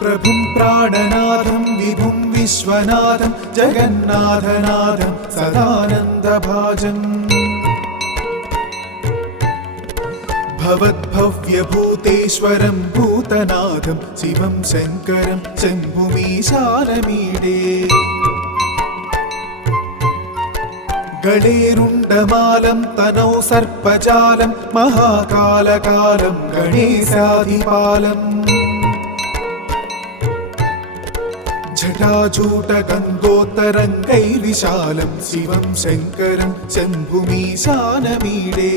प्रभुं प्राणनाथं विभुं विश्वनाथं जगन्नाथनाथं सदानन्दभाजम् भवद्भव्यभूतेश्वरं भूतनाथं शिवं शङ्करं शम्भुमीशानमीडे गणेरुण्डमालं तनौ सर्पजालं महाकालकालं गणेशाधिपालम् जटाजूटगङ्गोत्तरङ्गैर्विशालं शिवं शङ्करं शम्भुमीशानमीडे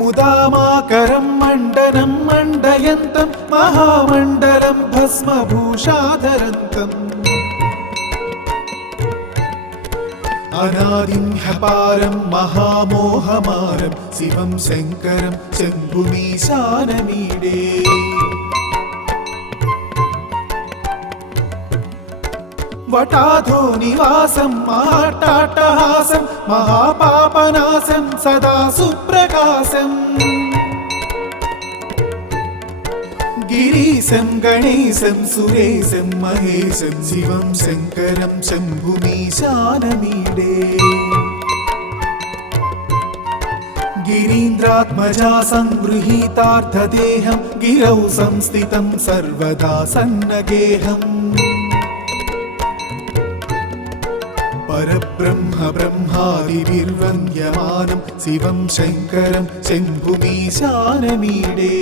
मुदामाकरं मण्डनं मण्डयन्तं महामण्डलं भस्मभूषाधरन्तम् अनादिं ह्यपारं महामोहमारं शिवं शङ्करं शम्भुमीशानमीडे वटाधो निवासं महाट्टाट्टहासं महापापनाशं सदा सुप्रकाशम् गिरीशं गणेशं सुरेशं महेशं शिवं शङ्करं शम्भुमीशानमीडे गिरीन्द्रात्मजा संगृहीतार्थदेहं गिरौ संस्थितं सर्वदा सन्नगेहम् परब्रह्म ब्रह्मादिभिर्वन्द्यमानं शिवं शङ्करं शम्भुमीशानमीडे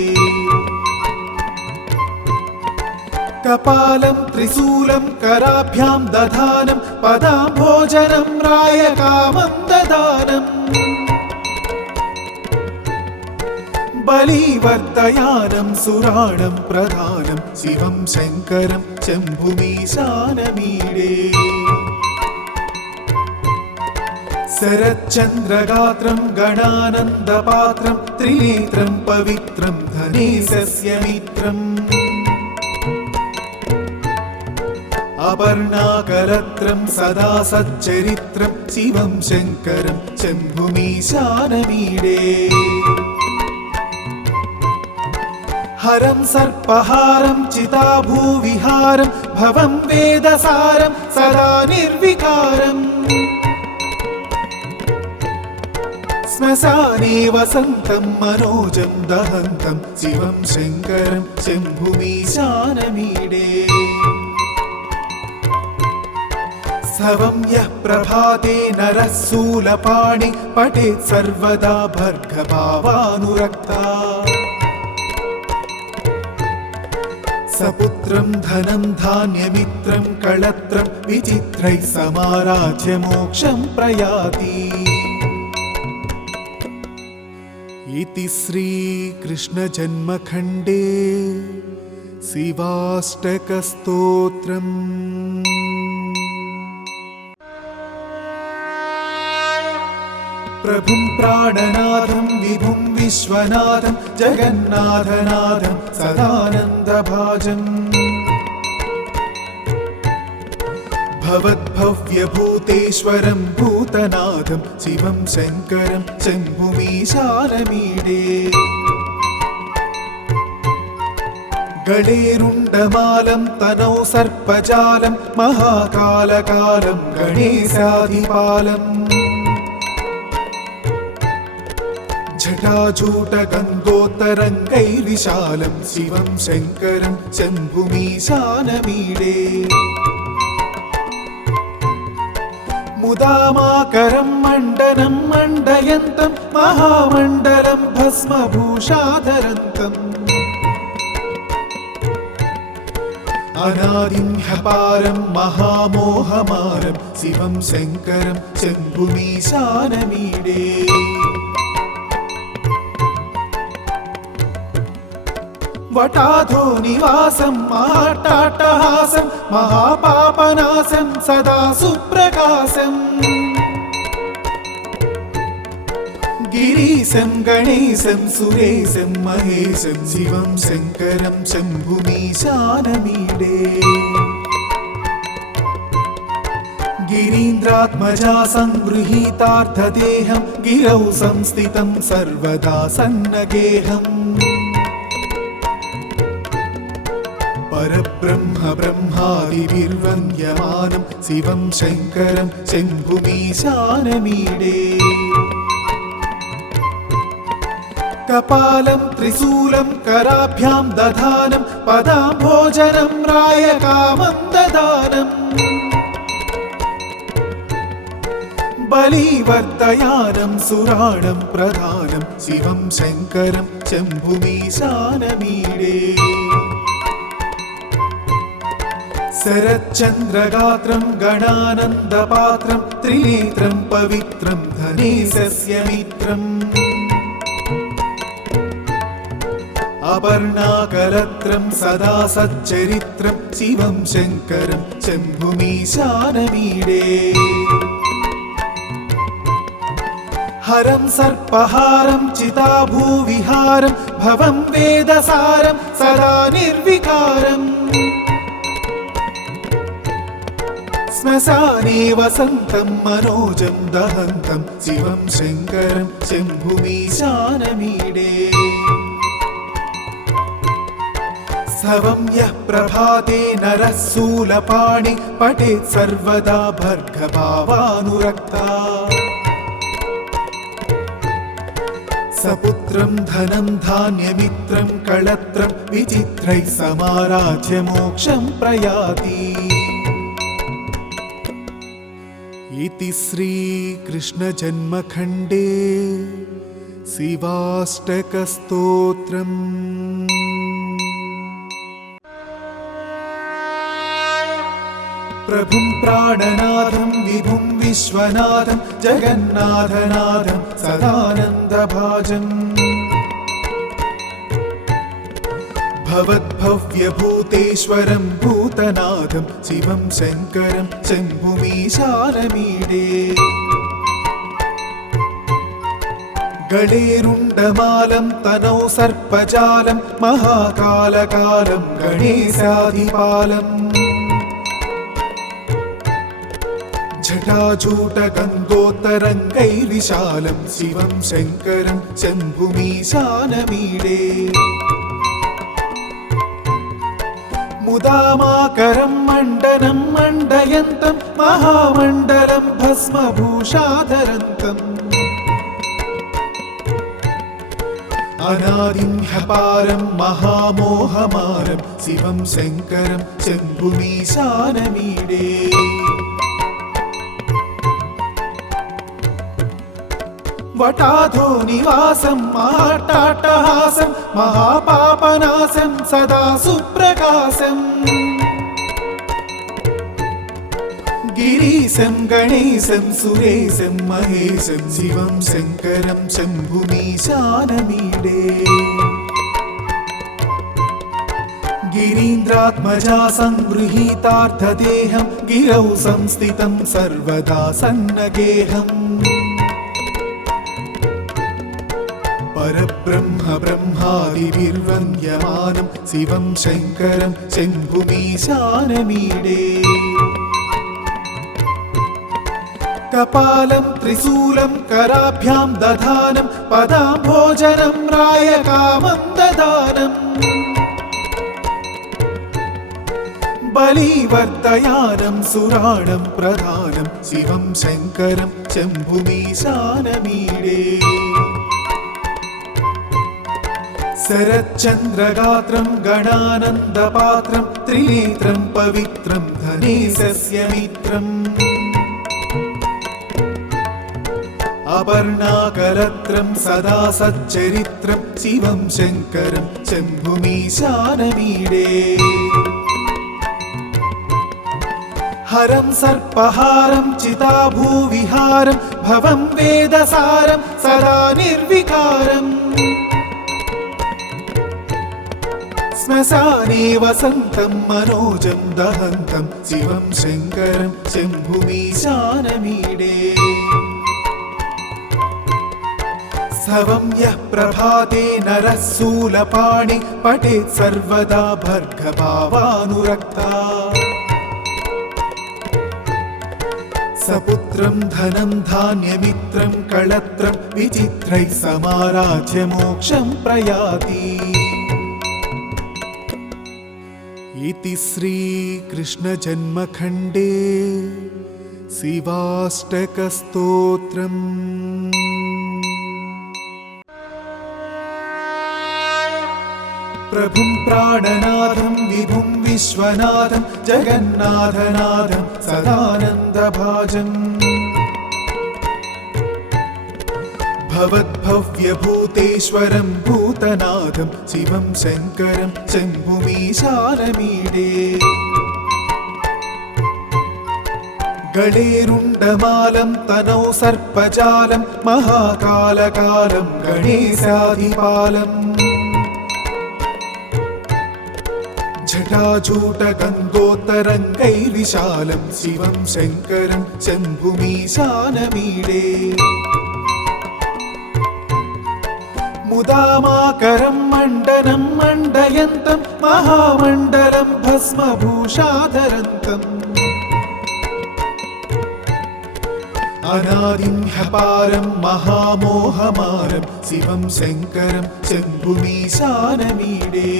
कपालं त्रिशूलं कराभ्यां दधानं पदाम्भोजनं रायकामं ददानम् बलिवर्तयानं सुराणं प्रधानं शिवं शङ्करं शम्भुमीशानमीडे शरच्चन्द्रगात्रं गणानन्दपात्रं त्रिनेत्रं पवित्रं धनेशस्य मित्रम् अपर्णाकलत्रं सदा सच्चरित्रं शिवं शङ्करं शम्भुमीशानमीडे हरं सर्पहारं चिताभूविहारं भवं वेदसारं सदा निर्विकारम् श्मशाने वसन्तं मनोजं दहन्तं शिवं शङ्करं शम्भुमीशानमीडे स्तवं यः प्रभाते नरः शूलपाणि पठेत् सर्वदा भर्गभावानुरक्ता सपुत्रं धनं धान्यमित्रं कळत्रं विचित्रैः समाराध्य मोक्षं प्रयाति। इति श्रीकृष्णजन्मखण्डे शिवाष्टकस्तोत्रम्। प्रभुं प्राणनाथं विभुं विश्वनाथं जगन्नाथनाथं सदानन्दभाजम् भवद्भव्यभूतेश्वरं भूतनाथं शिवं शङ्करं शम्भुमीशानमीडे गणेरुण्डमालं तनौ सर्पजालं महाकालकालं गणेशाधिपालम् जटाजूटगङ्गोत्तरङ्गैर्विशालं शिवं शङ्करं शम्भुमीशानमीडे मुदामाकरं मण्डनं मण्डयन्तं महामण्डलं भस्मभूषाधरन्तम् अनादिं ह्यपारं महामोहमारं शिवं शङ्करं शम्भुमीशानमीडे वटाधो निवासं महाट्टाट्टहासं महापापनाशं सदा सुप्रकाशम् गिरीशं गणेशं सुरेशं महेशं शिवं शङ्करं शम्भुमीशानमीडे गिरीन्द्रात्मजा संगृहीतार्थदेहं गिरौ संस्थितं सर्वदा सन्नगेहम् परब्रह्म ब्रह्मादिभिर्वन्द्यमानं शिवं शङ्करं शम्भुमीशानमीडे कपालं त्रिशूलं कराभ्यां दधानं पदाम्भोजनं रायकामं ददानम् बलिवर्तयानं सुराणं प्रधानं शिवं शङ्करं शम्भुमीशानमीडे शरच्चन्द्रगात्रं गणानन्दपात्रं त्रिनेत्रं पवित्रं धनेशस्य मित्रम् अपर्णाकलत्रं सदा सच्चरित्रं शिवं शङ्करं शम्भुमीशानमीडे हरं सर्पहारं चिताभूविहारं भवं वेदसारं सदा निर्विकारम् श्मशाने वसन्तं मनोजं दहन्तं शिवं शङ्करं शम्भुमीशानमीडे सवं यः प्रभाते नरः शूलपाणि पठेत् सर्वदा भर्गभावानुरक्ता सपुत्रं धनं धान्यमित्रं कळत्रं विचित्रैः समाराध्य मोक्षं प्रयाति इति श्रीकृष्णजन्मखण्डे शिवाष्टकस्तोत्रम्। प्रभुं प्राणनाथं विभुं विश्वनाथं जगन्नाथनाथं सदानन्दभाजम् भवद्भव्यभूतेश्वरं भूतनाथं शिवं शङ्करं शम्भुमीशानमीडे गणेरुण्डमालं तनौ सर्पजालं महाकालकालं गणेशाधिपालम् जटाजूटगन्धोत्तरङ्गैर्विशालं शिवं शङ्करं शम्भुमीशानमीडे मुदामाकरं मण्डनं मण्डयन्तं महामण्डलं भस्मभूषाधरन्तम् अनादिं ह्यपारं महामोहमारं शिवं शङ्करं शम्भुमीशानमीडे वटाधो निवासं महाट्टाट्टहासं महापापनाशं सदा सुप्रकाशम् गिरीशं गणेशं सुरेशं महेशं शिवं शङ्करं शम्भुमीशानमीडे गिरीन्द्रात्मजा संगृहीतार्थदेहं गिरौ संस्थितं सर्वदा सन्नगेहम् परब्रह्म ब्रह्मादिभिर्वन्द्यमानं शिवं शङ्करं शम्भुमीशानमीडे कपालं त्रिशूलं कराभ्यां दधानं पदाम्भोजनं रायकामं ददानम् बलिवर्तयानं सुराणं प्रधानं शिवं शङ्करं शम्भुमीशानमीडे शरच्चन्द्रगात्रं गणानन्दपात्रं त्रिनेत्रं पवित्रं धनेशस्य मित्रम् अपर्णाकलत्रं सदा सच्चरित्रं शिवं शङ्करं शम्भुमीशानमीडे हरं सर्पहारं चिताभूविहारं भवं वेदसारं सदा निर्विकारम् श्मशाने वसन्तं मनोजं दहन्तं शिवं शङ्करं शम्भुमीशानमीडे सवं यः प्रभाते नरः शूलपाणि पठेत् सर्वदा भर्गभावानुरक्ता सपुत्रं धनं धान्यमित्रं कळत्रं विचित्रैः समाराध्य मोक्षं प्रयाति इति श्रीकृष्णजन्मखण्डे शिवाष्टकस्तोत्रम्। प्रभुं प्राणनाथं विभुं विश्वनाथं जगन्नाथनाथं सदानन्दभाजम् भवद्भव्यभूतेश्वरं भूतनाथं शिवं शङ्करं शम्भुमीशानमीडे गणेरुण्डमालं तनौ सर्पजालं महाकालकालं गणेशाधिपालम् जटाजूटगङ्गोत्तरङ्गैर्विशालं शिवं शङ्करं शम्भुमीशानमीडे मुदामाकरं मण्डनं मण्डयन्तं महामण्डलं भस्मभूषाधरन्तम् अनादिं ह्यपारं महामोहमारं शिवं शङ्करं शम्भुमीशानमीडे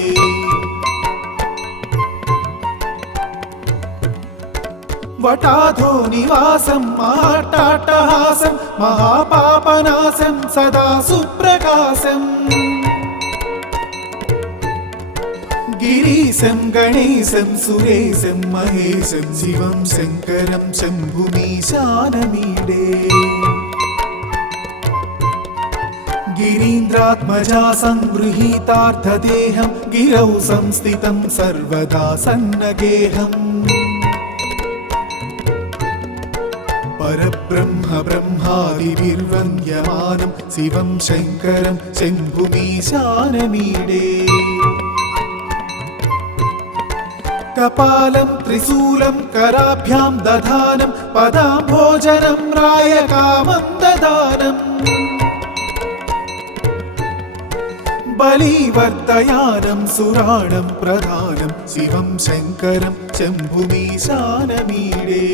वटाधो निवासं महाट्टाट्टहासं महापापनाशं सदा सुप्रकाशम् गिरीशं गणेशं सुरेशं महेशं शिवं शङ्करं शम्भुमीशानमीडे गिरीन्द्रात्मजा संगृहीतार्थदेहं गिरौ संस्थितं सर्वदा सन्नगेहम् परब्रह्म ब्रह्मादिभिर्वन्द्यमानं शिवं शङ्करं शम्भुमीशानमीडे कपालं त्रिशूलं कराभ्यां दधानं पदाम्भोजनं रायकामं ददानम् बलिवर्तयानं सुराणं प्रधानं शिवं शङ्करं शम्भुमीशानमीडे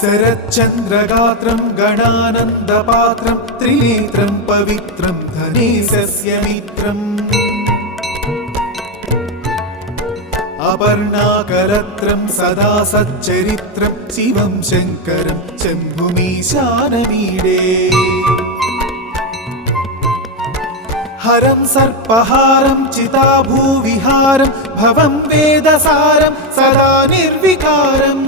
शरच्चन्द्रगात्रं गणानन्दपात्रं त्रिनेत्रं पवित्रं धनेशस्य मित्रम् अपर्णाकरत्रं सदा सच्चरित्रं शिवं शङ्करं शम्भुमीशानमीडे हरं सर्पहारं चिताभूविहारं भवं वेदसारं सदा निर्विकारम्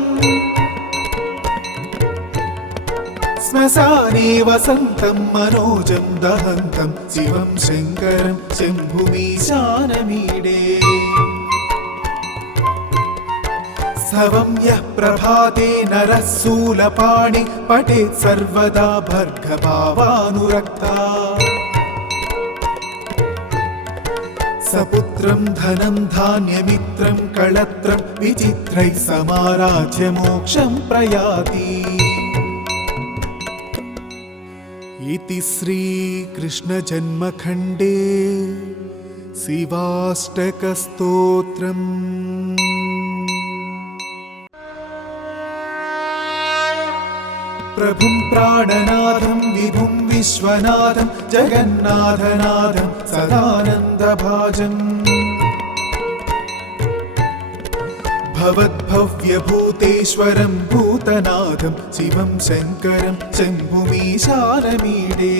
श्मशाने वसन्तं मनोजं दहन्तं शिवं शङ्करं शम्भुमीशानमीडे स्तवं यः प्रभाते नरः शूलपाणि पठेत् सर्वदा भर्गभावानुरक्ता सपुत्रं धनं धान्यमित्रं कळत्रं विचित्रैः समाराध्य मोक्षं प्रयाति। इति श्रीकृष्णजन्मखण्डे शिवाष्टकस्तोत्रम्। प्रभुं प्राणनाथं विभुं विश्वनाथं जगन्नाथनाथं सदानन्दभाजम् भवद्भव्यभूतेश्वरं भूतनाथं शिवं शङ्करं शम्भुमीशानमीडे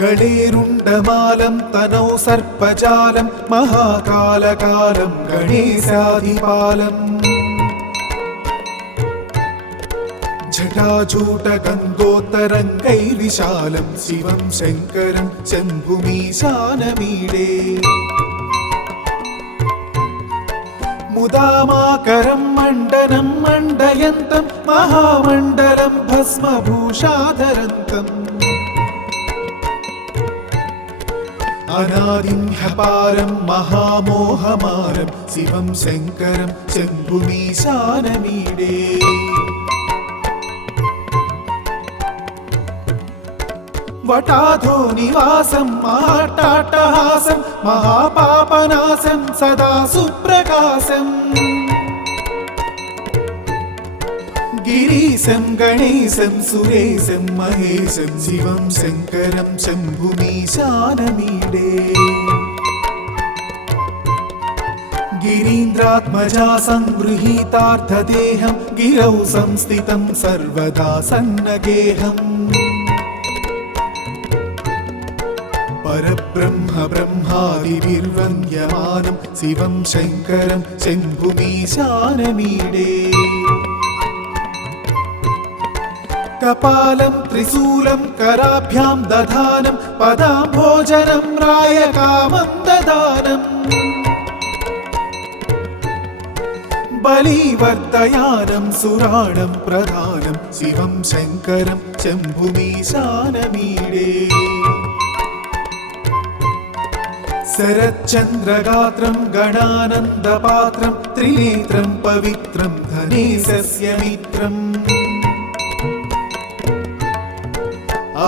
गणेरुण्डमालं तनौ सर्पजालं महाकालकालं गणेशाधिपालम् जटाजूटगङ्गोत्तरङ्गैर्विशालं शिवं शङ्करं शम्भुमीशानमीडे मुदामाकरं मण्डनं मण्डयन्तं महामण्डलं भस्मभूषाधरन्तम् अनादिं ह्यपारं महामोहमारं शिवं शङ्करं शम्भुमीशानमीडे वटाधो निवासं महाट्टाट्टहासं महापापनाशं सदा सुप्रकाशम् गिरीशं गणेशं सुरेशं महेशं शिवं शङ्करं शम्भुमीशानमीडे गिरीन्द्रात्मजा सङ्गृहीतार्थदेहं गिरौ संस्थितं सर्वदा सन्नगेहम् परब्रह्म ब्रह्मादिभिर्वन्द्यमानं शिवं शङ्करं शम्भुमीशानमीडे कपालं त्रिशूलं कराभ्यां दधानं पदाम्भोजनं रायकामं ददानम् बलिवर्तयानं सुराणं प्रधानं शिवं शङ्करं शम्भुमीशानमीडे शरच्चन्द्रगात्रं गणानन्दपात्रं त्रिनेत्रं पवित्रं धनेशस्य मित्रम्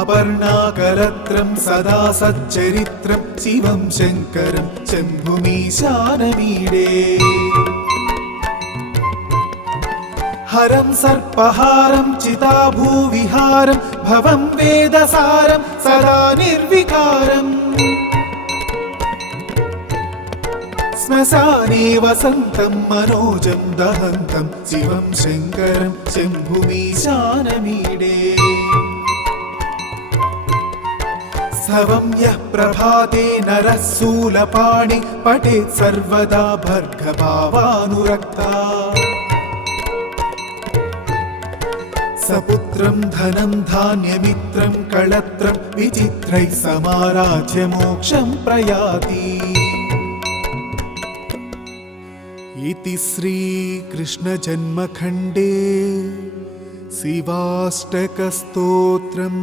अपर्णाकरत्रं सदा सच्चरित्रं शिवं शङ्करं शम्भुमीशानमीडे हरं सर्पहारं चिताभूविहारं भवं वेदसारं सदा निर्विकारम् श्मशाने वसन्तं मनोजं दहन्तं शिवं शङ्करं शम्भुमीशानमीडे स्तवं यः प्रभाते नरः शूलपाणि पठेत् सर्वदा भर्गभावानुरक्ता सपुत्रं धनं धान्यमित्रं कळत्रं विचित्रैः समाराध्य मोक्षं प्रयाति इति श्रीकृष्णजन्मखण्डे शिवाष्टकस्तोत्रम्।